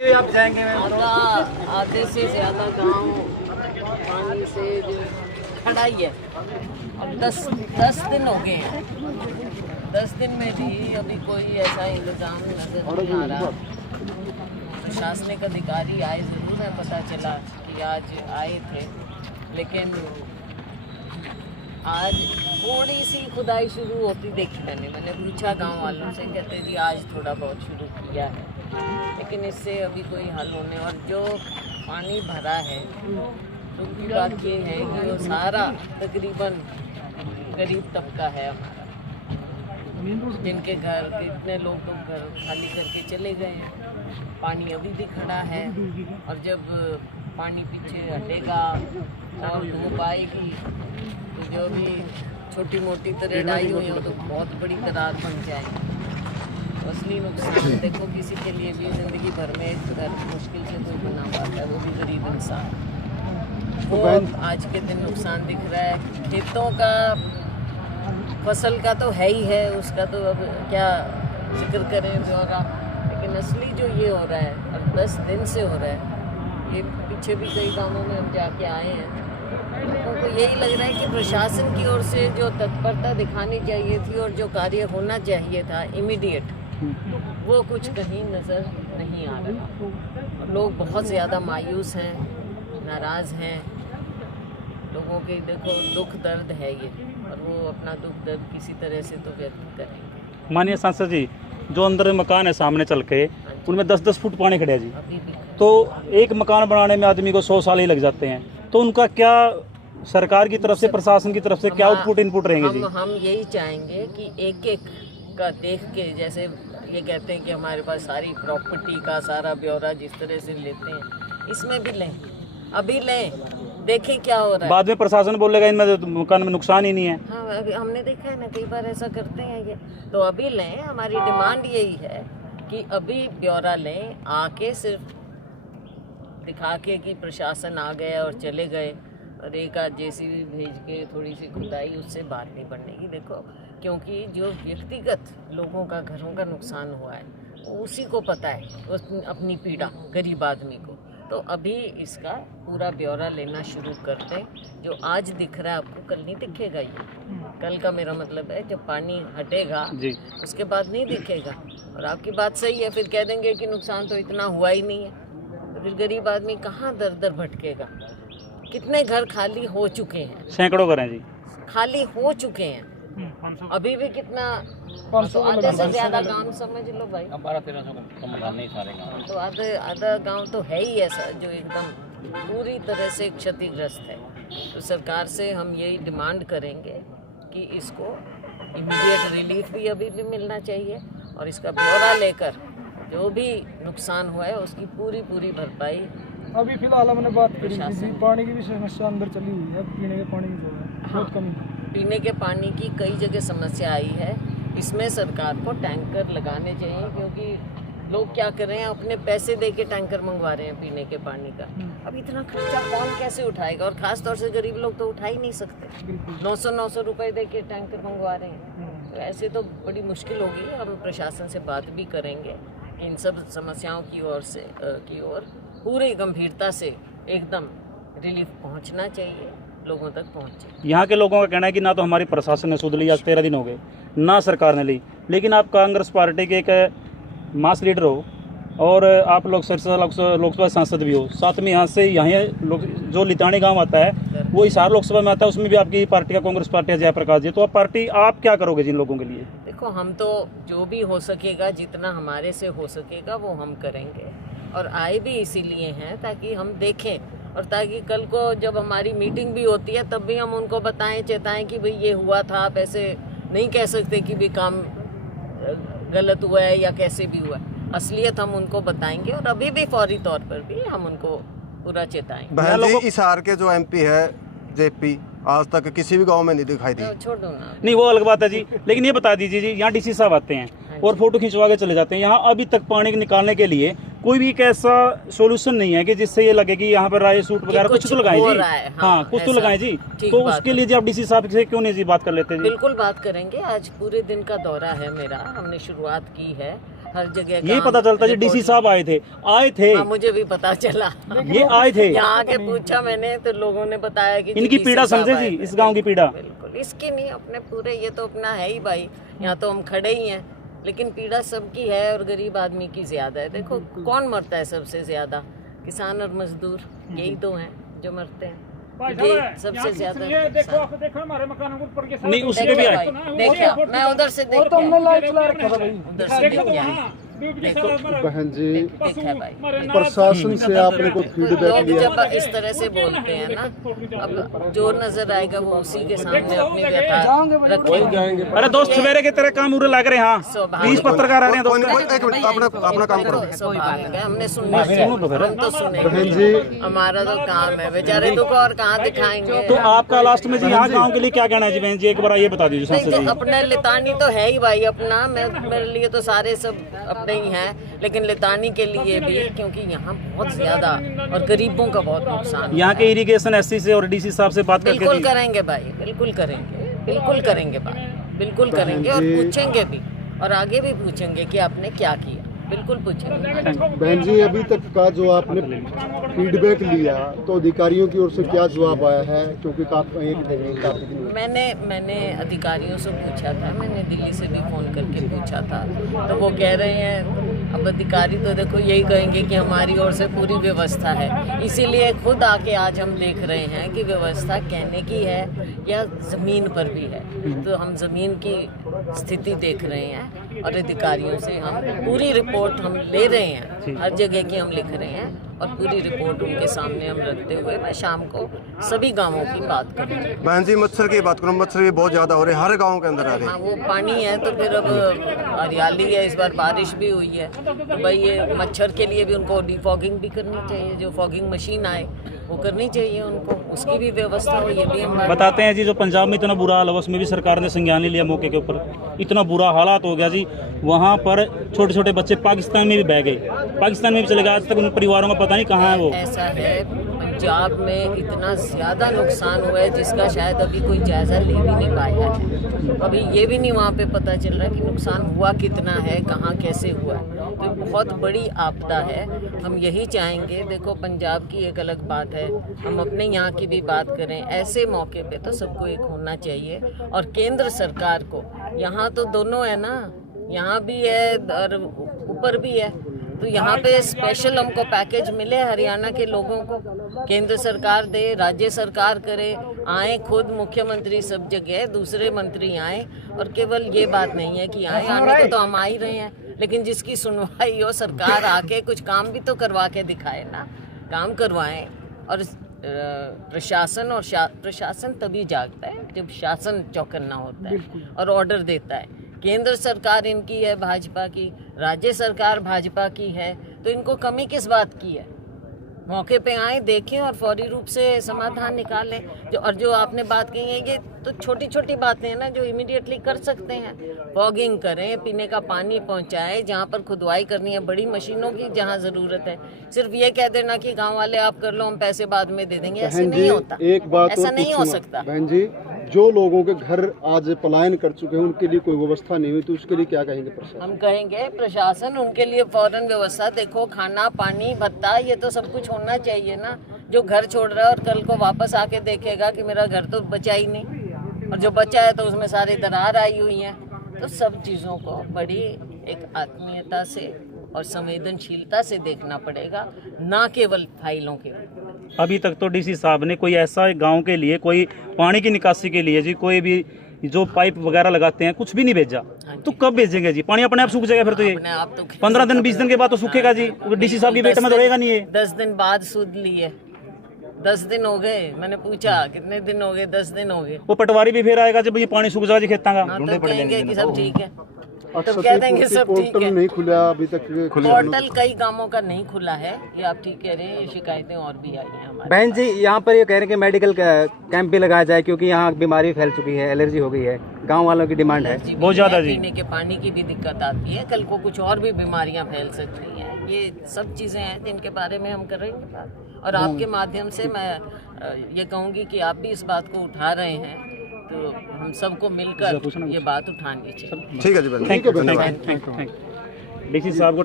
आप जाएंगे आधे से ज्यादा गांव पानी से जो खड़ा ही है। और 10 दिन हो गए हैं। 10 दिन में भी अभी कोई ऐसा इंतजाम नजर नहीं आ रहा। प्रशासनिक अधिकारी आए जरूर है, पता चला कि आज आए थे, लेकिन आज थोड़ी सी खुदाई शुरू होती देखी मैंने पूछा गांव वालों से, कहते जी आज थोड़ा बहुत शुरू किया है, लेकिन इससे अभी कोई हल होने। और जो पानी भरा है तो की बात ये है कि वो सारा तकरीबन गरीब तबका है हमारा, जिनके घर कितने लोग तो घर खाली करके चले गए हैं। पानी अभी भी खड़ा है और जब पानी पीछे हटेगा और धूप आएगी तो जो भी छोटी मोटी तरह डाई हुई हो तो बहुत बड़ी दरार बन जाएगी। तो असली नुकसान देखो, किसी के लिए भी ज़िंदगी भर में घर मुश्किल से कोई बना पाता है, वो भी गरीब इंसान। वो आज के दिन नुकसान दिख रहा है। खेतों का फसल का तो है ही है, उसका तो अब क्या जिक्र करें ब्यौरा, लेकिन असली जो ये हो रहा है और 10 दिन से हो रहा है, ये पीछे भी कई गांवों में हम जाके आए हैं, लोगों को यही लग रहा है कि प्रशासन की ओर से जो तत्परता दिखानी चाहिए थी और जो कार्य होना चाहिए था इमीडिएट, वो कुछ कहीं नज़र नहीं आ रहा। लोग बहुत ज़्यादा मायूस हैं, नाराज़ हैं। लोगों के देखो दुख दर्द है ये, और वो अपना दुख दर्द किसी तरह से तो व्यक्त करेंगे। माननीय सांसद जी, जो अंदर मकान है सामने चल के, उनमें 10-10 फुट पानी खड़ा है जी, अभी भी तो एक मकान बनाने में आदमी को 100 साल ही लग जाते हैं। तो उनका क्या सरकार की तरफ से, प्रशासन की तरफ से क्या आउटपुट इनपुट रहेंगे जी? हम यही चाहेंगे कि एक एक का देख के, जैसे ये कहते हैं कि हमारे पास सारी प्रॉपर्टी का सारा ब्यौरा जिस तरह से लेते हैं, इसमें भी लें, अभी लें, देखें क्या हो रहा है। बाद में प्रशासन बोलेगा इनमें मकान में नुकसान ही नहीं है। हाँ, अभी हमने देखा है ना, कई बार ऐसा करते हैं ये। तो अभी लें, हमारी डिमांड यही है कि अभी ब्यौरा लें, आके सिर्फ दिखा के कि प्रशासन आ गए और चले गए और एक आध जेसीबी भेज के थोड़ी सी खुदाई, उससे बात नहीं बनने की। देखो, क्योंकि जो व्यक्तिगत लोगों का घरों का नुकसान हुआ है उसी को पता है, उस अपनी पीड़ा गरीब आदमी को। तो अभी इसका पूरा ब्यौरा लेना शुरू कर दें। जो आज दिख रहा है आपको कल नहीं दिखेगा। ये कल का मेरा मतलब है जब पानी हटेगा जी, उसके बाद नहीं दिखेगा। और आपकी बात सही है, फिर कह देंगे कि नुकसान तो इतना हुआ ही नहीं है, तो फिर गरीब आदमी कहाँ दर दर भटकेगा। कितने घर खाली हो चुके हैं, सैकड़ों घर हैं जी, खाली हो चुके हैं। अभी भी कितना, तो आधे से ज्यादा गांव समझ लो भाई, 1200-1300 का मकान नहीं सारे गाँव। तो आधा गांव तो है ही ऐसा जो एकदम पूरी तरह से क्षतिग्रस्त है। तो सरकार से हम यही डिमांड करेंगे कि इसको इमीडिएट रिलीफ भी अभी भी मिलना चाहिए और इसका ब्यौरा लेकर जो भी नुकसान हुआ है उसकी पूरी भरपाई। अभी फिलहाल हमने बात करी थी, पानी की भी समस्या अंदर चली हुई है, पीने के पानी की जो है बहुत कमी है। पीने के पानी की कई जगह समस्या आई है, इसमें सरकार को टैंकर लगाने चाहिए, क्योंकि लोग क्या कर रहे हैं, अपने पैसे दे के टैंकर मंगवा रहे हैं पीने के पानी का। अब इतना खर्चा कौन कैसे उठाएगा, और ख़ास तौर से गरीब लोग तो उठा ही नहीं सकते। 900 रुपये दे के टैंकर मंगवा रहे हैं, तो ऐसे तो बड़ी मुश्किल होगी। हम प्रशासन से बात भी करेंगे, इन सब समस्याओं की ओर पूरी गंभीरता से एकदम रिलीफ पहुंचना चाहिए, लोगों तक पहुंचे। यहाँ के लोगों का कहना है कि ना तो हमारी प्रशासन ने सुध ली, आज 13 दिन हो गए, ना सरकार ने ली। लेकिन आप कांग्रेस पार्टी के एक मास लीडर हो और आप लोकसभा सांसद भी हो, साथ में यहाँ से जो लितानी गांव आता है वो हिसार लोकसभा में आता है, उसमें भी आपकी पार्टी का, कांग्रेस पार्टी है जयप्रकाश जी। तो आप क्या करोगे जिन लोगों के लिए? देखो, हम तो जो भी हो सकेगा, जितना हमारे से हो सकेगा वो हम करेंगे, और आए भी इसीलिए हैं ताकि हम देखें, और ताकि कल को जब हमारी मीटिंग भी होती है तब भी हम उनको बताएं, चेताएं कि भाई ये हुआ था। आप ऐसे नहीं कह सकते कि भी काम गलत हुआ है या कैसे भी हुआ है। असलियत हम उनको बताएंगे और अभी भी फौरी तौर पर भी हम उनको पूरा चेताएंगे। बहन जी, हिसार के जो एमपी है जेपी, आज तक किसी भी गांव में नहीं दिखाई दी। छोड़ दो ना, नहीं वो अलग बात है जी, लेकिन ये बता दीजिए जी, यहाँ डीसी साहब आते हैं और फोटो खिंचवा के चले जाते हैं। यहाँ अभी तक पानी निकालने के लिए कोई भी एक ऐसा सोल्यूशन नहीं है कि जिससे ये लगे कि यहाँ पर राय सूट वगैरह कुछ तो लगाएं जी। हाँ, कुछ तो लगाएं जी। तो उसके लिए जी आप डीसी साहब से क्यों नहीं जी बात कर लेते जी? बिल्कुल बात करेंगे, आज पूरे दिन का दौरा है मेरा, हमने शुरुआत की है हर जगह ये काम, पता चलता है डीसी साहब आए थे हाँ, मुझे भी पता चला। ये आए थे यहाँ के पूछा मैंने तो लोगों ने बताया कि इनकी जी पीड़ा साहब समझे आए जी, थे। इस गांव की पीड़ा। बिल्कुल, इसकी नहीं, अपने पूरे, ये तो अपना है ही भाई, यहाँ तो हम खड़े ही हैं, लेकिन पीड़ा सबकी है और गरीब आदमी की ज्यादा है। देखो कौन मरता है सबसे ज्यादा? किसान और मजदूर, यही दो हैं जो मरते हैं। ये सबसे ज्यादा नहीं उसके भी आए। देखा, मैं उधर से देख तो हमने लाइव चला रखा था भाई। उधर से देख के आई। बहन जी, देखा है भाई। प्रशासन से आपने को फीडबैक लोग लिया? जब इस तरह से बोलते हैं ना, अब जो नजर आएगा वो उसी के सामने अपनी व्यथा रखेंगे। अरे दोस्त सवेरे के तेरे काम उरे लग रहे हैं। हाँ स्वाभाविक 20 पत्रकार आ रहे हैं कोई दोस्त। नहीं, एक मिनट, अपना काम करो। देखो, स्वाभाविक है, हमने सुनना चाहिए, हम तो बहन सुनेंगे, जी, हमारा तो काम है, बेचारे दुख और कहाँ दिखाएंगे। तो आपका लास्ट में जी यहाँ गांव के लिए क्या कहना है जी बहन जी, एक बार ये बता दीजिए सांसद नहीं, जी। अपने लितानी तो है ही भाई अपना, मेरे लिए तो सारे सब अपने ही हैं, लेकिन लितानी के लिए भी, क्योंकि यहाँ बहुत ज्यादा और गरीबों का बहुत नुकसान यहाँ के इरिगेशन एससी से और डीसी साहब से बात करके बिल्कुल जी। करेंगे भाई, बिल्कुल करेंगे, बिल्कुल करेंगे बात, बिल्कुल करेंगे और पूछेंगे भी, और आगे भी पूछेंगे कि आपने क्या किया, बिल्कुल पूछेंगे। बहन जी, अभी तक का जो आपने फीडबैक लिया तो अधिकारियों की ओर से क्या जवाब आया है? क्योंकि काफी मैंने अधिकारियों से पूछा था, मैंने दिल्ली से भी फ़ोन करके पूछा था, तो वो कह रहे हैं, अब अधिकारी तो देखो यही कहेंगे कि हमारी ओर से पूरी व्यवस्था है, इसीलिए खुद आके आज हम देख रहे हैं कि व्यवस्था कहने की है या ज़मीन पर भी है। तो हम ज़मीन की स्थिति देख रहे हैं और अधिकारियों से हम पूरी रिपोर्ट हम ले रहे हैं, हर जगह की हम लिख रहे हैं और पूरी रिपोर्ट उनके सामने हम रखते हुए मैं शाम को सभी गाँवों की बात करूँगी। बहन जी, मच्छर की बात करूँ, मच्छर भी बहुत ज्यादा हो रहे हैं, हर गांव के अंदर आ रहे हाँ, हैं। वो पानी है तो फिर अब हरियाली है, इस बार बारिश भी हुई है, तो भाई ये मच्छर के लिए भी उनको डिफॉगिंग भी करनी चाहिए, जो फॉगिंग मशीन आए वो करनी चाहिए उनको, उसकी भी व्यवस्था हो, ये भी हम बताते हैं जी, जो पंजाब में इतना बुरा हाल है उसमें भी सरकार ने संज्ञान नहीं लिया मौके के ऊपर। इतना बुरा हालात हो गया जी, वहाँ पर छोटे छोटे बच्चे पाकिस्तान में भी बह गए, पाकिस्तान में भी चले गए, आज तक उन परिवारों का पता नहीं कहाँ है वो। ऐसा है, पंजाब में इतना ज़्यादा नुकसान हुआ है जिसका शायद अभी कोई जायज़ा ले भी नहीं पाया है। अभी ये भी नहीं वहाँ पे पता चल रहा कि नुकसान हुआ कितना है, कहाँ कैसे हुआ है। तो बहुत बड़ी आपदा है। हम यही चाहेंगे, देखो पंजाब की एक अलग बात है, हम अपने यहाँ की भी बात करें, ऐसे मौके पे तो सबको एक होना चाहिए। और केंद्र सरकार को, यहाँ तो दोनों है ना, यहाँ भी है और ऊपर भी है, तो यहाँ पे स्पेशल हमको पैकेज मिले हरियाणा के लोगों को, केंद्र सरकार दे, राज्य सरकार करे, आए खुद मुख्यमंत्री सब जगह, दूसरे मंत्री आए, और केवल ये बात नहीं है कि आने को तो हम आ ही रहे हैं, लेकिन जिसकी सुनवाई हो, सरकार आके कुछ काम भी तो करवा के दिखाए ना, काम करवाएं। और प्रशासन तभी जागता है जब शासन चौकन्ना होता है और ऑर्डर देता है। केंद्र सरकार इनकी है भाजपा की, राज्य सरकार भाजपा की है, तो इनको कमी किस बात की है? मौके पे आए, देखें और फौरी रूप से समाधान निकालें। जो आपने बात कही है, ये तो छोटी छोटी बातें हैं ना जो इमीडिएटली कर सकते हैं। फॉगिंग करें, पीने का पानी पहुंचाएं, जहाँ पर खुदवाई करनी है बड़ी मशीनों की जहाँ ज़रूरत है। सिर्फ ये कह देना कि गांव वाले आप कर लो, हम पैसे बाद में दे देंगे, ऐसे नहीं होता। एक बात ऐसा और नहीं हो पूछूंगा, सकता। बहन जी, जो लोगों के घर आज पलायन कर चुके हैं उनके लिए कोई व्यवस्था नहीं हुई, तो उसके लिए क्या कहेंगे प्रशासन? हम कहेंगे प्रशासन उनके लिए फौरन व्यवस्था, देखो खाना पानी भत्ता ये तो सब कुछ होना चाहिए ना। जो घर छोड़ रहा है और कल को वापस आके देखेगा कि मेरा घर तो बचा ही नहीं, और जो बचा है तो उसमें सारी दरार आई हुई है। तो सब चीज़ों को बड़ी एक आत्मीयता से और संवेदनशीलता से देखना पड़ेगा, ना केवल फाइलों के। अभी तक तो डीसी साहब ने कोई ऐसा गांव के लिए, कोई पानी की निकासी के लिए जी, कोई भी जो पाइप वगैरह लगाते हैं, कुछ भी नहीं भेजा। तो कब भेजेंगे जी? पानी अपने आप सूख जाएगा फिर तो, ये अपने आप तो 15 दिन 20 दिन के बाद तो सूखेगा जी। डीसी साहब की बेटे में तो रहेगा नहीं ये। 10 दिन बाद सूद लिए, 10 दिन हो गए, मैंने पूछा कितने दिन हो गए, 10 दिन हो गए। वो पटवारी भी फिर आएगा जब ये पानी सूख जाएगा जी खेता का। हाँ, तो कहेंगे कि सब ठीक है, अक्षय तो कह देंगे सब ठीक पोर्टल है। नहीं खुला अभी तक, पोर्टल कई गांवों का नहीं खुला है, ये आप ठीक कह रहे हैं, ये शिकायतें और भी आई हैं हमारे। बहन जी, यहाँ पर ये कह रहे हैं कि मेडिकल कैंप भी लगाया जाए, क्योंकि यहाँ बीमारी फैल चुकी है, एलर्जी हो गई है, गांव वालों की डिमांड है। एलर्जी भी बहुत ज़्यादा है, जी। पीने के पानी की भी दिक्कत आती है, कल को कुछ और भी बीमारियां फैल सकती हैं। ये सब चीज़ें हैं जिनके बारे में हम करेंगे बात, और आपके माध्यम से मैं ये कहूँगी कि आप भी इस बात को उठा रहे हैं, तो हम सबको मिलकर ये बात उठानी चाहिए। ठीक है जी बहन, थैंक यू, धन्यवाद। Thank you. डीसी साहब को